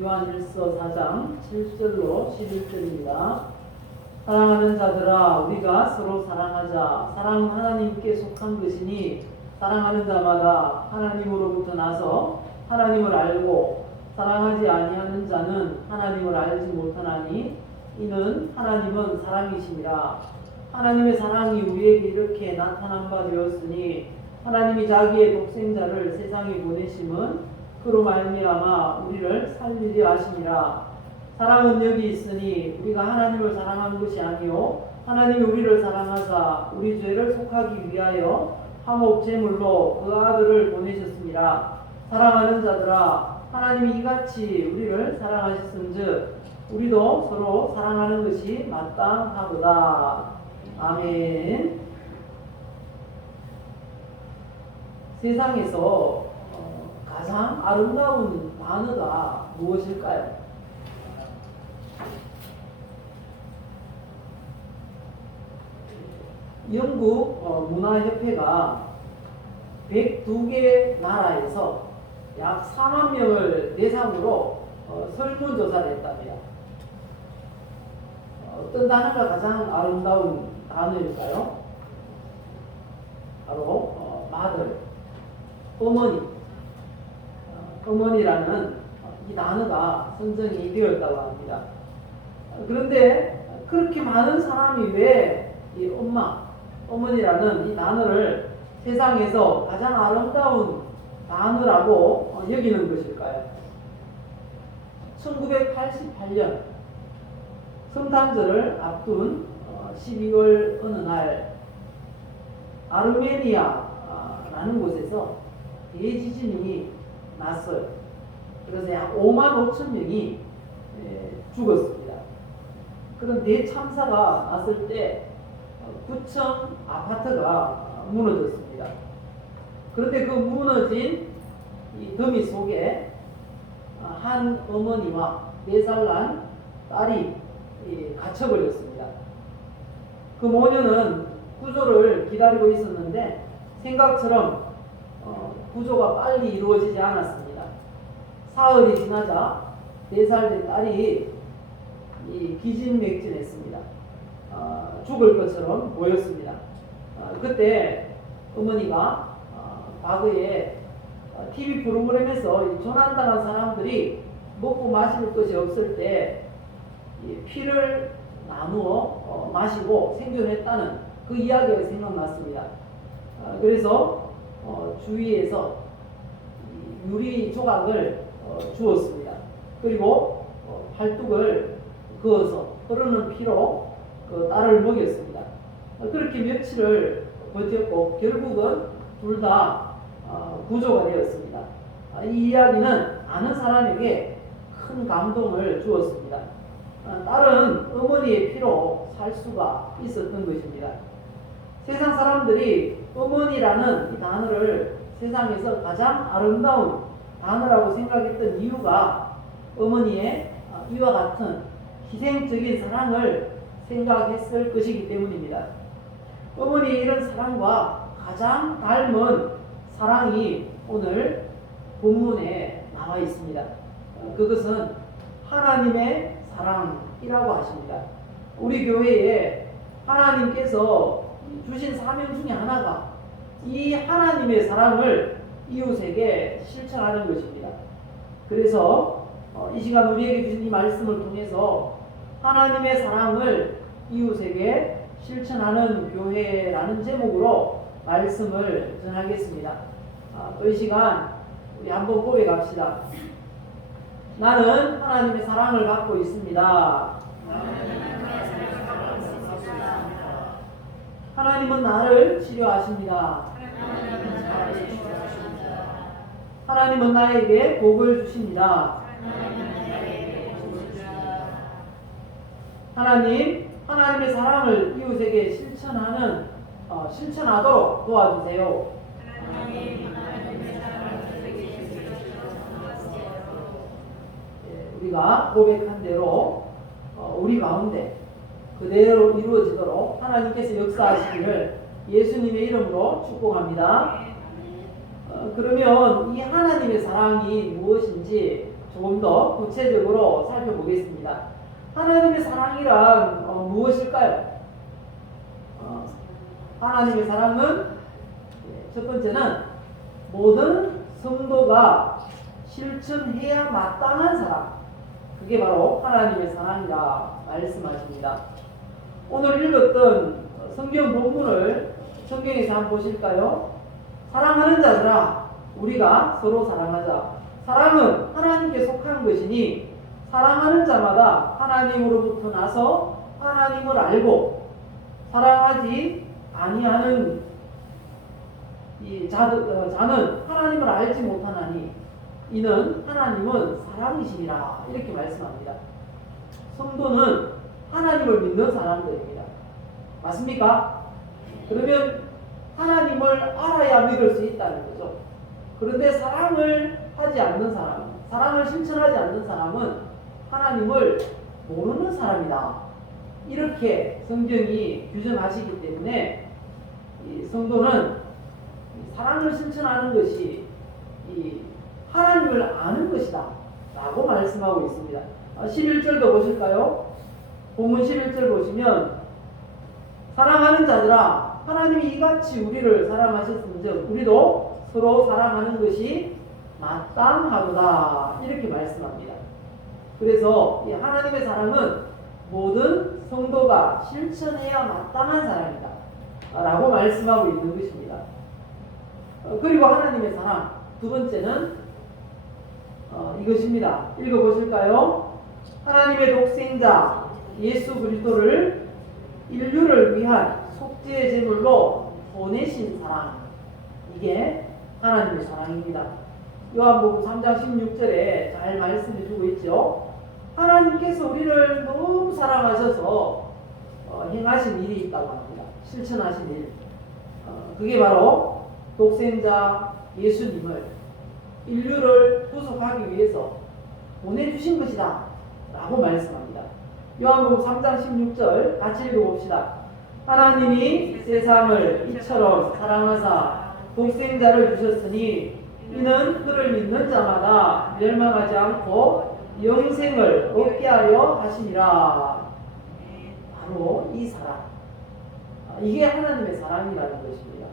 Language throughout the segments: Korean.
요한일서 4장 7절로 11절입니다. 사랑하는 자들아 우리가 서로 사랑하자. 사랑은 하나님께 속한 것이니 사랑하는 자마다 하나님으로부터 나서 하나님을 알고 사랑하지 아니하는 자는 하나님을 알지 못하나니 이는 하나님은 사랑이심이라. 하나님의 사랑이 우리에게 이렇게 나타난 바 되었으니 하나님이 자기의 독생자를 세상에 보내심은 그로 말미암아 우리를 살리려 하심이라. 사랑은 여기 있으니 우리가 하나님을 사랑한 것이 아니요 하나님이 우리를 사랑하사 우리 죄를 속하기 위하여 화목 제물로 그 아들을 보내셨습니다. 사랑하는 자들아 하나님이 이같이 우리를 사랑하셨은즉 우리도 서로 사랑하는 것이 마땅하도다. 아멘. 세상에서 가장 아름다운 단어가 무엇일까요? 영국 문화협회가 102개 나라에서 약 4만 명을 대상으로 설문조사를 했답니다. 어떤 단어가 가장 아름다운 단어일까요? 바로 mother, 어머니. 어머니라는 이 단어가 선정이 되었다고 합니다. 그런데 그렇게 많은 사람이 왜 이 어머니라는 이 단어를 세상에서 가장 아름다운 단어라고 여기는 것일까요? 1988년 성탄절을 앞둔 12월 어느 날 아르메니아라는 곳에서 대지진이 났어요. 그래서 약 5만 5천 명이 죽었습니다. 그런 대참사가 났을 때 9층 아파트가 무너졌습니다. 그런데 그 무너진 이 더미 속에 한 어머니와 4살 난 딸이 갇혀버렸습니다. 그 모녀는 구조를 기다리고 있었는데 생각처럼 구조가 빨리 이루어지지 않았습니다. 사흘이 지나자 4살 된 딸이 기진맥진했습니다. 죽을 것처럼 보였습니다. 그때 어머니가 과거에 TV 프로그램에서 조난당한 사람들이 먹고 마실 것이 없을 때 피를 나누어 마시고 생존했다는 그 이야기가 생각났습니다. 그래서 주위에서 유리 조각을 주었습니다. 그리고 팔뚝을 그어서 흐르는 피로 그 딸을 먹였습니다. 그렇게 며칠을 버텼고 결국은 둘 다 구조가 되었습니다. 이 이야기는 아는 사람에게 큰 감동을 주었습니다. 딸은 어머니의 피로 살 수가 있었던 것입니다. 세상 사람들이 어머니라는 이 단어를 세상에서 가장 아름다운 단어라고 생각했던 이유가 어머니의 이와 같은 희생적인 사랑을 생각했을 것이기 때문입니다. 어머니의 이런 사랑과 가장 닮은 사랑이 오늘 본문에 나와 있습니다. 그것은 하나님의 사랑이라고 하십니다. 우리 교회에 하나님께서 주신 사명 중에 하나가 이 하나님의 사랑을 이웃에게 실천하는 것입니다. 그래서 이 시간 우리에게 주신 이 말씀을 통해서 하나님의 사랑을 이웃에게 실천하는 교회라는 제목으로 말씀을 전하겠습니다. 또 이 시간 우리 한번 고백합시다. 나는 하나님의 사랑을 받고 있습니다. 하나님은 나를 치료하십니다. 하나님은 나에게 복을 주십니다. 하나님의 사랑을 이웃에게 실천하도록 도와주세요. 우리가 고백한 대로 우리 가운데 그대로 이루어지도록 하나님께서 역사하시기를 예수님의 이름으로 축복합니다. 그러면 이 하나님의 사랑이 무엇인지 조금 더 구체적으로 살펴보겠습니다. 하나님의 사랑이란 무엇일까요? 하나님의 사랑은 첫 번째는 모든 성도가 실천해야 마땅한 사랑, 그게 바로 하나님의 사랑이라 말씀하십니다. 오늘 읽었던 성경 본문을 성경에서 한번 보실까요? 사랑하는 자들아 우리가 서로 사랑하자. 사랑은 하나님께 속한 것이니 사랑하는 자마다 하나님으로부터 나서 하나님을 알고 사랑하지 아니하는 이 자는 하나님을 알지 못하나니 이는 하나님은 사랑이시니라. 이렇게 말씀합니다. 성도는 하나님을 믿는 사람들입니다. 맞습니까? 그러면 하나님을 알아야 믿을 수 있다는 거죠. 그런데 사랑을 하지 않는 사람, 사랑을 실천하지 않는 사람은 하나님을 모르는 사람이다. 이렇게 성경이 규정하시기 때문에 이 성도는 사랑을 실천하는 것이 이 하나님을 아는 것이다 라고 말씀하고 있습니다. 11절도 보실까요? 본문 11절 보시면 사랑하는 자들아 하나님이 이같이 우리를 사랑하셨은즉 우리도 서로 사랑하는 것이 마땅하도다. 이렇게 말씀합니다. 그래서 이 하나님의 사랑은 모든 성도가 실천해야 마땅한 사랑이다 라고 말씀하고 있는 것입니다. 그리고 하나님의 사랑 두 번째는 이것입니다. 읽어보실까요? 하나님의 독생자 예수 그리스도를 인류를 위한 속죄의 제물로 보내신 사랑, 이게 하나님의 사랑입니다. 요한복음 3장 16절에 잘 말씀해 주고 있죠. 하나님께서 우리를 너무 사랑하셔서 행하신 일이 있다고 합니다. 실천하신 일. 그게 바로 독생자 예수님을 인류를 구속하기 위해서 보내주신 것이다 라고 말씀합니다. 요한복음 3장 16절 같이 읽어봅시다. 하나님이 세상을 이처럼 사랑하사 독생자를 주셨으니 이는 그를 믿는 자마다 멸망하지 않고 영생을 얻게 하려 하심이라. 바로 이 사랑, 이게 하나님의 사랑이라는 것입니다.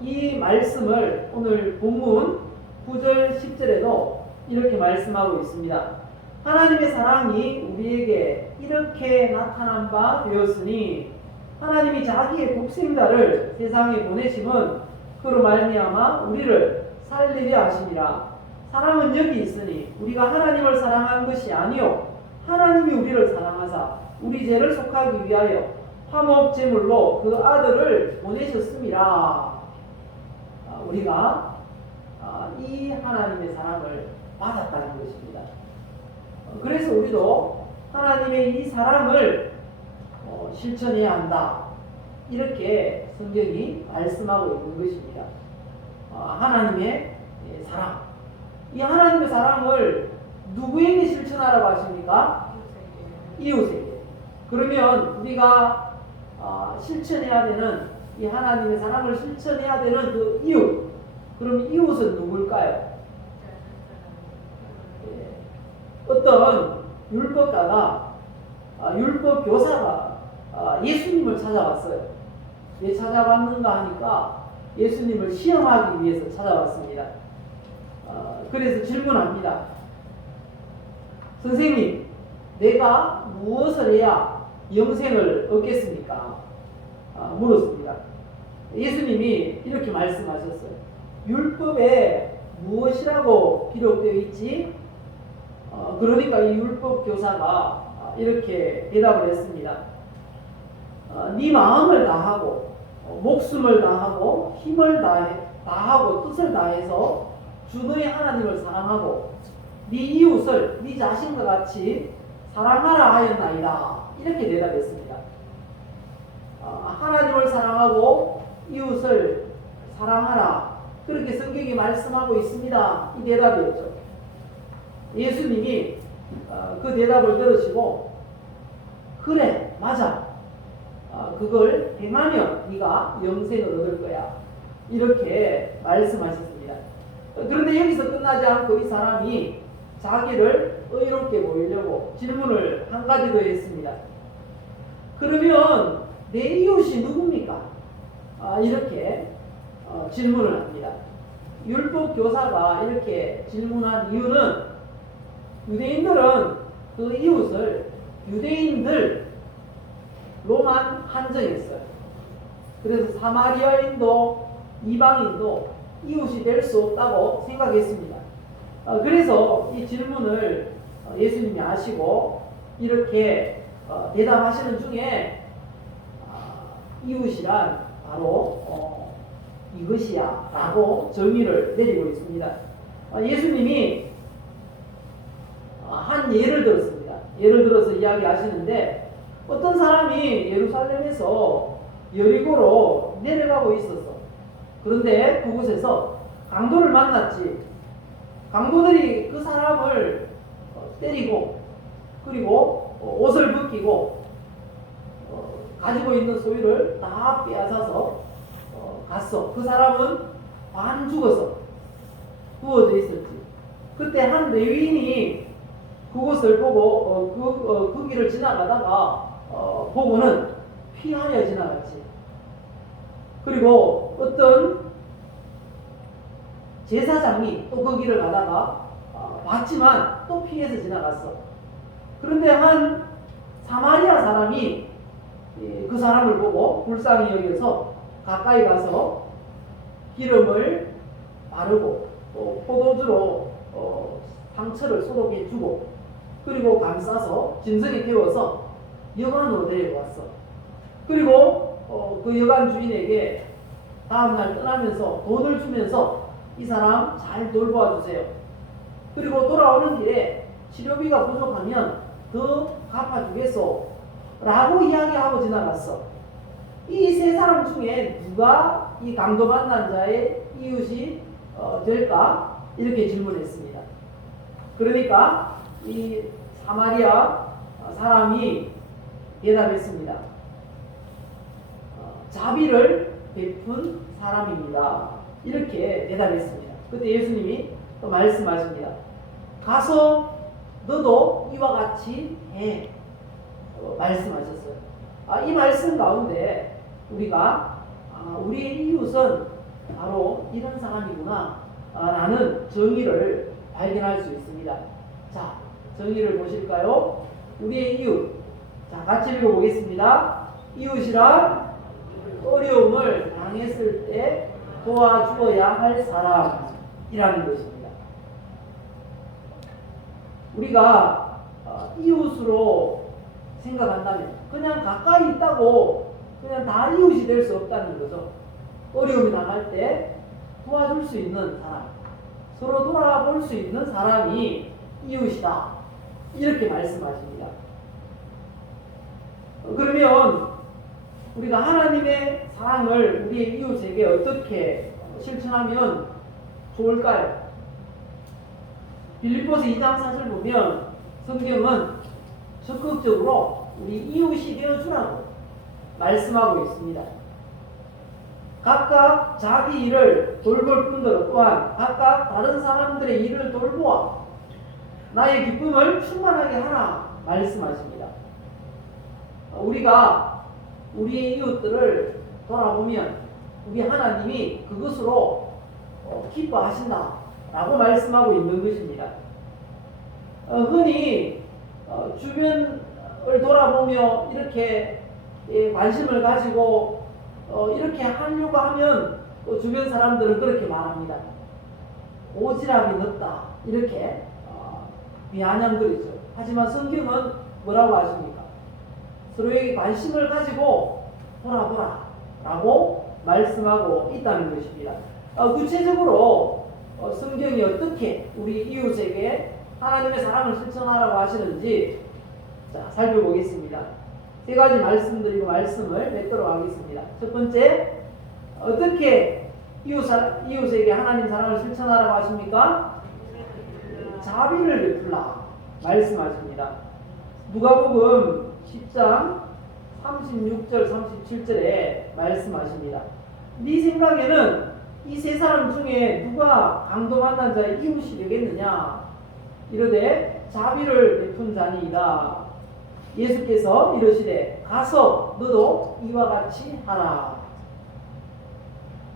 이 말씀을 오늘 본문 9절 10절에도 이렇게 말씀하고 있습니다. 하나님의 사랑이 우리에게 이렇게 나타난 바 되었으니 하나님이 자기의 독생자를 세상에 보내심은 그로 말미암아 우리를 살리려 하심이라. 사랑은 여기 있으니 우리가 하나님을 사랑한 것이 아니요 하나님이 우리를 사랑하사 우리 죄를 속하기 위하여 화목 제물로 그 아들을 보내셨음이라. 우리가 이 하나님의 사랑을 받았다는 것입니다. 그래서 우리도 하나님의 이 사랑을 실천해야 한다. 이렇게 성경이 말씀하고 있는 것입니다. 하나님의 사랑. 이 하나님의 사랑을 누구에게 실천하라고 하십니까? 이웃에게. 그러면 우리가 실천해야 되는 이 하나님의 사랑을 실천해야 되는 그 이웃. 그럼 이웃은 누굴까요? 어떤 율법가가 율법 교사가 예수님을 찾아왔어요. 왜 찾아왔는가 하니까 예수님을 시험하기 위해서 찾아왔습니다. 그래서 질문합니다. 선생님, 내가 무엇을 해야 영생을 얻겠습니까? 물었습니다. 예수님이 이렇게 말씀하셨어요. 율법에 무엇이라고 기록되어 있지? 그러니까 이 율법 교사가 이렇게 대답을 했습니다. 네 마음을 다하고 목숨을 다하고 힘을 다하고 뜻을 다해서 주 너의 하나님을 사랑하고 네 이웃을 네 자신과 같이 사랑하라 하였나이다. 이렇게 대답했습니다. 하나님을 사랑하고 이웃을 사랑하라. 그렇게 성경이 말씀하고 있습니다. 이 대답이었죠. 예수님이 그 대답을 들으시고 그래 맞아, 그걸 행하면 네가 영생을 얻을 거야. 이렇게 말씀하셨습니다. 그런데 여기서 끝나지 않고 이 사람이 자기를 의롭게 보이려고 질문을 한 가지 더 했습니다. 그러면 내 이웃이 누굽니까? 이렇게 질문을 합니다. 율법 교사가 이렇게 질문한 이유는 유대인들은 그 이웃을 유대인들로만 한정했어요. 그래서 사마리아인도 이방인도 이웃이 될 수 없다고 생각했습니다. 그래서 이 질문을 예수님이 아시고 이렇게 대답하시는 중에 이웃이란 바로 이것이야 라고 정의를 내리고 있습니다. 예수님이 한 예를 들었습니다. 예를 들어서 이야기하시는데 어떤 사람이 예루살렘에서 여리고로 내려가고 있었어. 그런데 그곳에서 강도를 만났지. 강도들이 그 사람을 때리고 그리고 옷을 벗기고 가지고 있는 소유를 다 빼앗아서 갔어. 그 사람은 반 죽어서 부어져 있었지. 그때 한 레위인이 그곳을 보고 그 길을 지나가다가 보고는 피하여 지나갔지. 그리고 어떤 제사장이 또 그 길을 가다가 봤지만 또 피해서 지나갔어. 그런데 한 사마리아 사람이 그 사람을 보고 불쌍히 여겨서 가까이 가서 기름을 바르고 또 포도주로 상처를 소독해 주고 그리고 감싸서 짐승에 태워서 여관으로 데리고 왔어. 그리고 그 여관 주인에게 다음날 떠나면서 돈을 주면서 이 사람 잘 돌보아 주세요. 그리고 돌아오는 길에 치료비가 부족하면 더 갚아주겠소 라고 이야기하고 지나갔어. 이 세 사람 중에 누가 이 강도 만난 자의 이웃이 될까? 이렇게 질문했습니다. 그러니까 이 사마리아 사람이 대답했습니다. 자비를 베푼 사람입니다. 이렇게 대답했습니다. 그때 예수님이 또 말씀하십니다. 가서 너도 이와 같이 해. 말씀하셨어요. 이 말씀 가운데 우리가 우리의 이웃은 바로 이런 사람이구나 라는 정의를 발견할 수 있습니다. 자, 정의를 보실까요? 우리의 이웃. 자, 같이 읽어보겠습니다. 이웃이란 어려움을 당했을 때 도와주어야 할 사람이라는 것입니다. 우리가 이웃으로 생각한다면 그냥 가까이 있다고 그냥 다 이웃이 될 수 없다는 거죠. 어려움이 당할 때 도와줄 수 있는 사람, 서로 돌아볼 수 있는 사람이 이웃이다. 이렇게 말씀하십니다. 그러면 우리가 하나님의 사랑을 우리의 이웃에게 어떻게 실천하면 좋을까요? 빌립보서 2장 4절 보면 성경은 적극적으로 우리 이웃이 되어주라고 말씀하고 있습니다. 각각 자기 일을 돌볼 뿐더러 또한 각각 다른 사람들의 일을 돌보아 나의 기쁨을 충만하게 하라 말씀하십니다. 우리가 우리의 이웃들을 돌아보면 우리 하나님이 그것으로 기뻐하신다 라고 말씀하고 있는 것입니다. 흔히 주변을 돌아보며 이렇게 관심을 가지고 이렇게 하려고 하면 또 주변 사람들은 그렇게 말합니다. 오지랖이 넓다 이렇게 비아냥거리죠. 하지만 성경은 뭐라고 하십니까? 서로에게 관심을 가지고 돌아보라 라고 말씀하고 있다는 것입니다. 구체적으로 성경이 어떻게 우리 이웃에게 하나님의 사랑을 실천하라고 하시는지 자, 살펴보겠습니다. 세 가지 말씀드리고 말씀을 맺도록 하겠습니다. 첫 번째, 어떻게 이웃에게 하나님 사랑을 실천하라고 하십니까? 자비를 베풀라 말씀하십니다. 누가복음 10장 36절 37절에 말씀하십니다. 네 생각에는 이 세 사람 중에 누가 강도 만난 자의 이웃이 되겠느냐? 이르되 자비를 베푼 자니이다. 예수께서 이르시되 가서 너도 이와 같이 하라.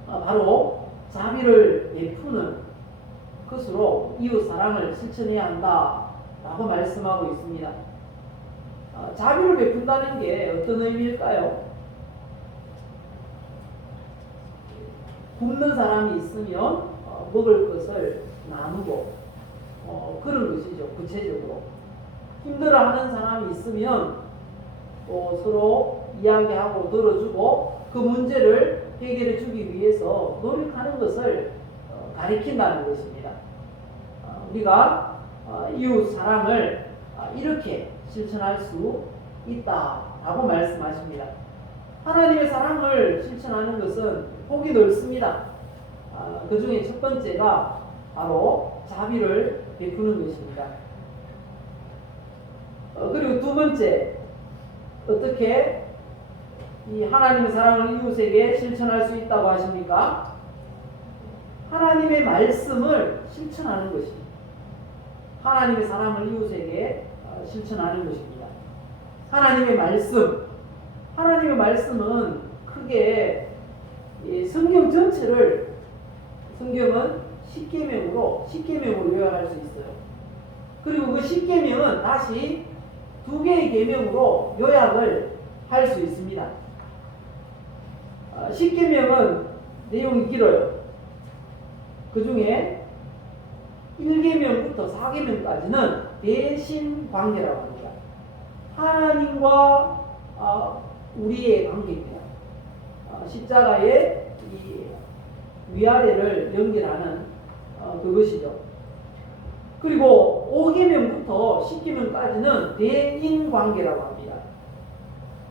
바로 자비를 베푸는 것으로 이웃 사랑을 실천해야 한다 라고 말씀하고 있습니다. 자비를 베푼다는 게 어떤 의미일까요? 굶는 사람이 있으면 먹을 것을 나누고 그런 것이죠. 구체적으로 힘들어하는 사람이 있으면 서로 이야기하고 들어주고 그 문제를 해결해 주기 위해서 노력하는 것을 가리킨다는 것입니다. 우리가 이웃 사랑을 이렇게 실천할 수 있다라고 말씀하십니다. 하나님의 사랑을 실천하는 것은 폭이 넓습니다. 그 중에 첫 번째가 바로 자비를 베푸는 것입니다. 그리고 두 번째, 어떻게 이 하나님의 사랑을 이웃에게 실천할 수 있다고 하십니까? 하나님의 말씀을 실천하는 것입니다. 하나님의 사랑을 이웃에게 실천하는 것입니다. 하나님의 말씀은 크게 성경 전체를 성경은 10계명으로 요약할 수 있어요. 그리고 그 10계명은 다시 2개의 계명으로 요약을 할 수 있습니다. 10계명은 내용이 길어요. 그 중에 1계명부터 4계명까지는 대신 관계라고 합니다. 하나님과 우리의 관계입니다. 십자가의 이 위아래를 연결하는 그것이죠. 그리고 5계명부터 10계명까지는 대인 관계라고 합니다.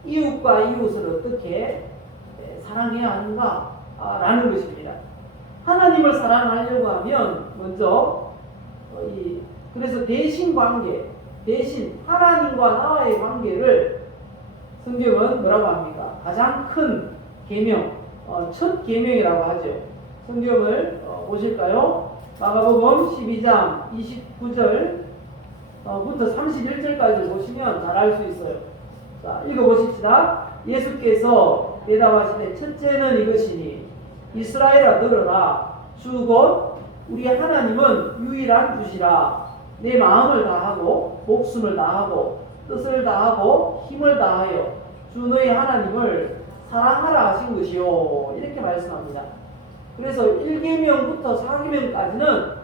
이웃과 이웃을 어떻게 사랑해야 하는가라는 것입니다. 하나님을 사랑하려고 하면 먼저 그래서 대신 관계, 대신 하나님과 나와의 관계를 성경은 뭐라고 합니까? 가장 큰 계명, 첫 계명이라고 하죠. 성경을 보실까요? 마가복음 12장 29절부터 31절까지 보시면 잘 알 수 있어요. 자, 읽어보십시다. 예수께서 대답하시되 첫째는 이것이니 이스라엘아 들으라. 주 곧 우리 하나님은 유일한 주시라. 내 마음을 다하고 목숨을 다하고 뜻을 다하고 힘을 다하여 주 너희 하나님을 사랑하라 하신 것이요. 이렇게 말씀합니다. 그래서 1계명부터 4계명까지는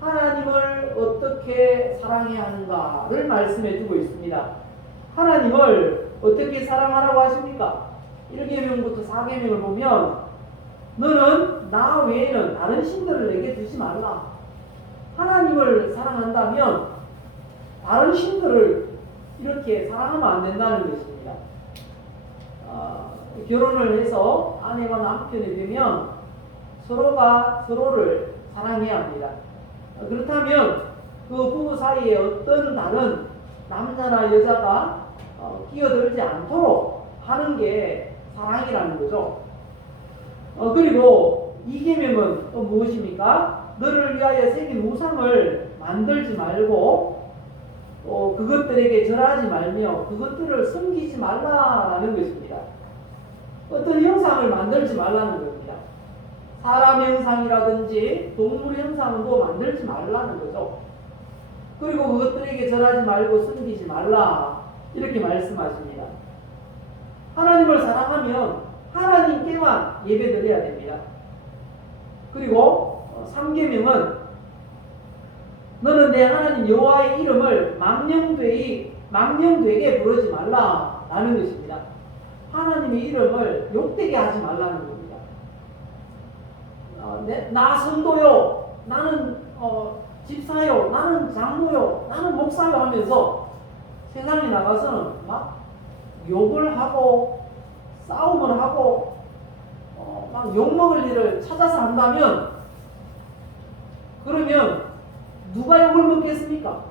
하나님을 어떻게 사랑해야 하는가를 말씀해 주고 있습니다. 하나님을 어떻게 사랑하라고 하십니까? 1계명부터 4계명을 보면 너는 나 외에는 다른 신들을 내게 두지 말라. 하나님을 사랑한다면 다른 신들을 이렇게 사랑하면 안 된다는 것입니다. 결혼을 해서 아내와 남편이 되면 서로가 서로를 사랑해야 합니다. 그렇다면 그 부부 사이에 어떤 다른 남자나 여자가 끼어들지 않도록 하는 게 사랑이라는 거죠. 그리고 2계명은 또 무엇입니까? 너를 위하여 새긴 우상을 만들지 말고 그것들에게 절하지 말며 그것들을 섬기지 말라라는 것입니다. 어떤 형상을 만들지 말라는 겁니다. 사람 형상이라든지 동물 형상도 만들지 말라는 거죠. 그리고 그것들에게 절하지 말고 섬기지 말라 이렇게 말씀하십니다. 하나님을 사랑하면 하나님께만 예배드려야 됩니다. 그리고 3계명은 너는 내 하나님 여호와의 이름을 망령되게 부르지 말라라는 것입니다. 하나님의 이름을 욕되게 하지 말라는 겁니다. 나 성도요, 나는 집사요, 나는 장로요, 나는 목사요 하면서 세상에 나가서는 막 욕을 하고 싸움을 하고 막 욕먹을 일을 찾아서 한다면 그러면 누가 욕을 먹겠습니까?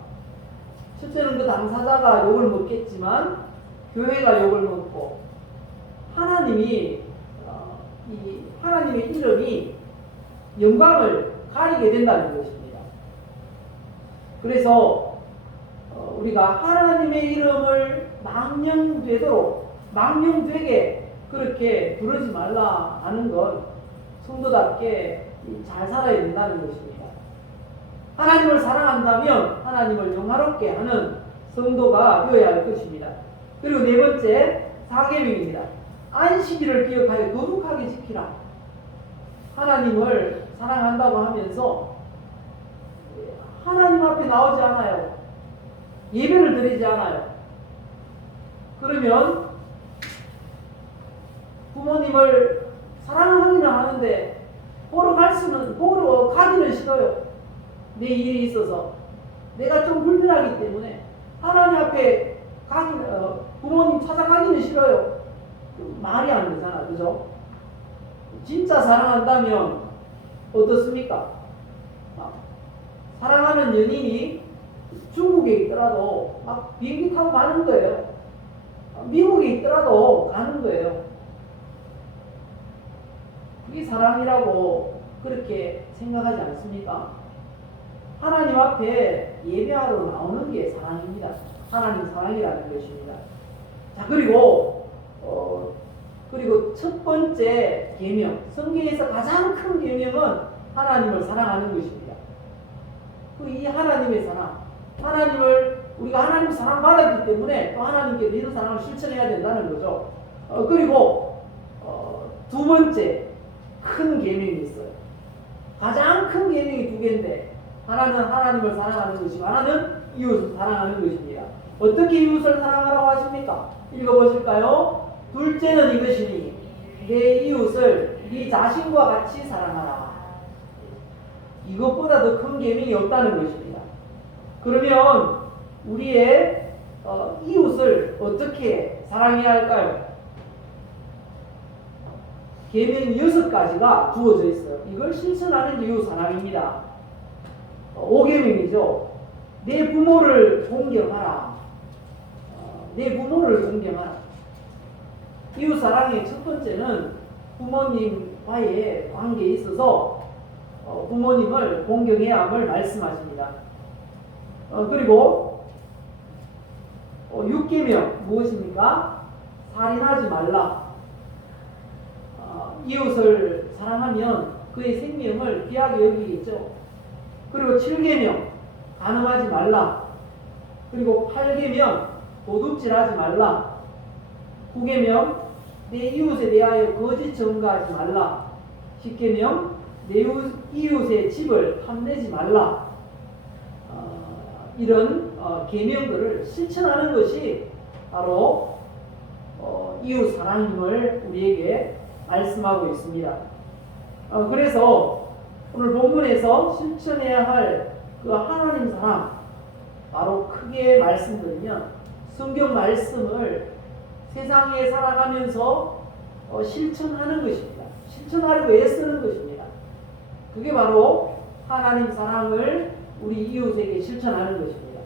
첫째는 그 당사자가 욕을 먹겠지만 교회가 욕을 먹고 하나님이 이 하나님의 이름이 영광을 가리게 된다는 것입니다. 그래서 우리가 하나님의 이름을 망령되게 그렇게 부르지 말라 하는 건 성도답게 잘 살아야 된다는 것입니다. 하나님을 사랑한다면 하나님을 영화롭게 하는 성도가 되어야 할 것입니다. 그리고 네 번째, 4계명입니다. 안식일을 기억하여 거룩하게 지키라. 하나님을 사랑한다고 하면서 하나님 앞에 나오지 않아요. 예배를 드리지 않아요. 그러면 부모님을 사랑하기는 하는데 보러 가기는 싫어요. 내 일이 있어서 내가 좀 불편하기 때문에 하나님 앞에 부모님 찾아가기는 싫어요. 말이 안 되잖아, 그죠? 진짜 사랑한다면 어떻습니까? 사랑하는 연인이 중국에 있더라도 막 비행기 타고 가는 거예요. 미국에 있더라도 가는 거예요. 그게 사랑이라고 그렇게 생각하지 않습니까? 하나님 앞에 예배하러 나오는 게 사랑입니다. 하나님 사랑이라는 것입니다. 자, 그리고 첫 번째 계명, 성경에서 가장 큰 계명은 하나님을 사랑하는 것입니다. 이 하나님의 사랑, 우리가 하나님 사랑 받았기 때문에 또 하나님께 이런 사랑을 실천해야 된다는 거죠. 그리고 두 번째 큰 계명이 있어요. 가장 큰 계명이 두 개인데 하나는 하나님을 사랑하는 것이고 하나는 이웃을 사랑하는 것입니다. 어떻게 이웃을 사랑하라고 하십니까? 읽어보실까요? 둘째는 이것이니 내 이웃을 네 자신과 같이 사랑하라. 이것보다 더 큰 계명이 없다는 것입니다. 그러면 우리의 이웃을 어떻게 사랑해야 할까요? 계명 6가지가 주어져 있어요. 이걸 실천하는 게 이웃 사랑입니다. 5계명이죠. 내 부모를 존경하라. 내 부모를 존경하라. 이웃 사랑의 첫 번째는 부모님과의 관계에 있어서 부모님을 공경해야 함을 말씀하십니다. 그리고 6계명 무엇입니까? 살인하지 말라. 이웃을 사랑하면 그의 생명을 귀하게 여기겠죠. 그리고 7계명 간음하지 말라. 그리고 8계명 도둑질하지 말라. 9계명 내 이웃에 대하여 거짓 증거하지 말라. 10계명 내 이웃의 집을 탐내지 말라. 이런 계명들을 실천하는 것이 바로 이웃 사랑임을 우리에게 말씀하고 있습니다. 그래서 오늘 본문에서 실천해야 할 그 하나님 사랑, 바로 크게 말씀드리면 성경 말씀을 세상에 살아가면서 실천하는 것입니다. 실천하려고 애쓰는 것입니다. 그게 바로 하나님 사랑을 우리 이웃에게 실천하는 것입니다.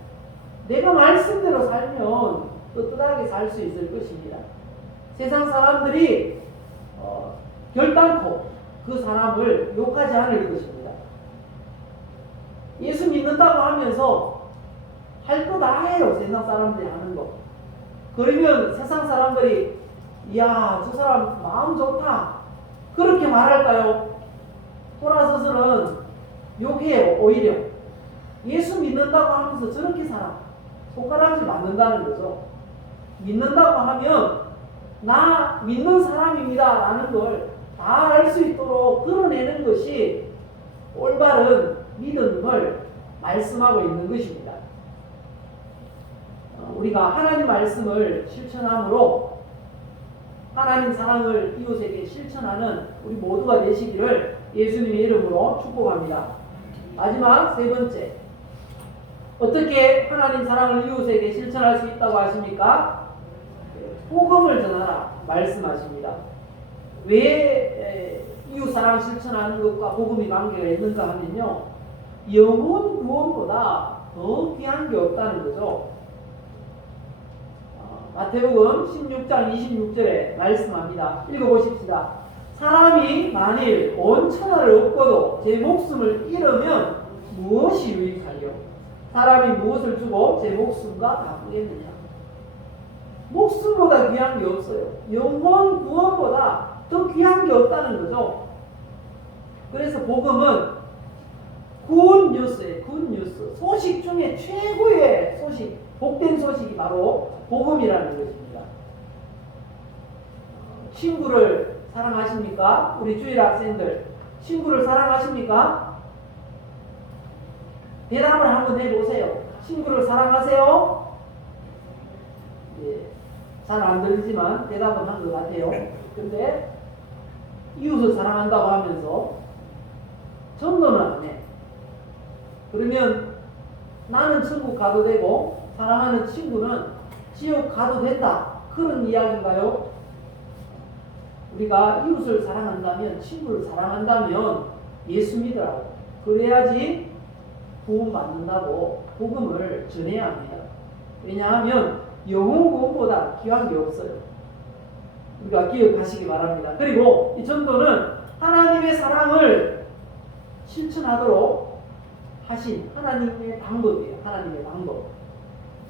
내가 말씀대로 살면 떳떳하게 살 수 있을 것입니다. 세상 사람들이 결단코 그 사람을 욕하지 않을 것입니다. 예수 믿는다고 하면서 할 거 다 해요. 세상 사람들이 하는 거. 그러면 세상 사람들이 이야, 저 사람 마음 좋다, 그렇게 말할까요? 돌아서서는 욕해요. 오히려 예수 믿는다고 하면서 저렇게 살아, 손가락질 맞는다는 거죠. 믿는다고 하면 나 믿는 사람입니다 라는 걸 다 알 수 있도록 드러내는 것이 올바른 믿음을 말씀하고 있는 것입니다. 우리가 하나님 말씀을 실천함으로 하나님 사랑을 이웃에게 실천하는 우리 모두가 되시기를 예수님의 이름으로 축복합니다. 마지막 세 번째, 어떻게 하나님 사랑을 이웃에게 실천할 수 있다고 하십니까? 복음을 전하라 말씀하십니다. 왜 이웃 사랑 실천하는 것과 복음이 관계가 있는가 하면요, 영혼 구원보다 더 귀한 게 없다는 거죠. 마태복음 16장 26절에 말씀합니다. 읽어보십시다. 사람이 만일 온 천하를 얻고도 제 목숨을 잃으면 무엇이 유익하리요? 사람이 무엇을 주고 제 목숨과 바꾸겠느냐? 목숨보다 귀한 게 없어요. 영혼 구원보다 더 귀한 게 없다는 거죠. 그래서 복음은 굿 뉴스예요. 굿 뉴스. 소식 중에 최고의 소식, 복된 소식이 바로 복음이라는 것입니다. 친구를 사랑하십니까? 우리 주일 학생들 친구를 사랑하십니까? 대답을 한번 해보세요. 친구를 사랑하세요? 예, 잘 안 들리지만 대답은 한 것 같아요. 근데 이웃을 사랑한다고 하면서 전도는 안 해. 그러면 나는 천국 가도 되고 사랑하는 친구는 지옥 가도 된다. 그런 이야기인가요? 우리가 이웃을 사랑한다면, 친구를 사랑한다면 예수 믿으라고. 그래야지 구원 받는다고 복음을 전해야 합니다. 왜냐하면 영혼 구원보다 귀한 게 없어요. 우리가 기억하시기 바랍니다. 그리고 이 전도는 하나님의 사랑을 실천하도록 하신 하나님의 방법이에요. 하나님의 방법.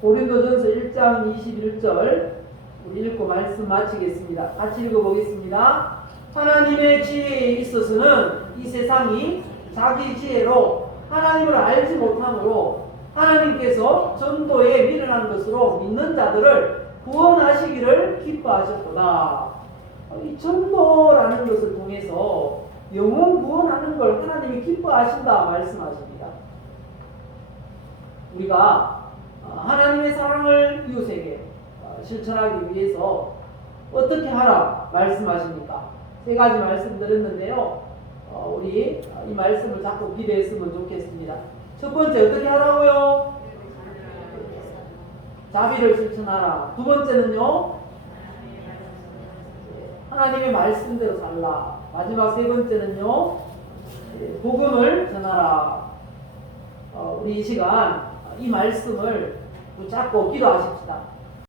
고린도전서 1장 21절 우리 읽고 말씀 마치겠습니다. 같이 읽어보겠습니다. 하나님의 지혜에 있어서는 이 세상이 자기 지혜로 하나님을 알지 못하므로 하나님께서 전도에 미련한 것으로 믿는 자들을 구원하시기를 기뻐하셨구나. 이 전도라는 것을 통해서 영혼 구원하는 걸 하나님이 기뻐하신다 말씀하십니다. 우리가 하나님의 사랑을 이웃에게 실천하기 위해서 어떻게 하라 말씀하십니까? 세 가지 말씀드렸는데요. 우리 이 말씀을 자꾸 기대했으면 좋겠습니다. 첫 번째 어떻게 하라고요? 자비를 실천하라. 두 번째는요? 하나님의 말씀대로 살라. 마지막 세 번째는요? 복음을 전하라. 우리 이 시간 이 말씀을 붙잡고 기도하십시다.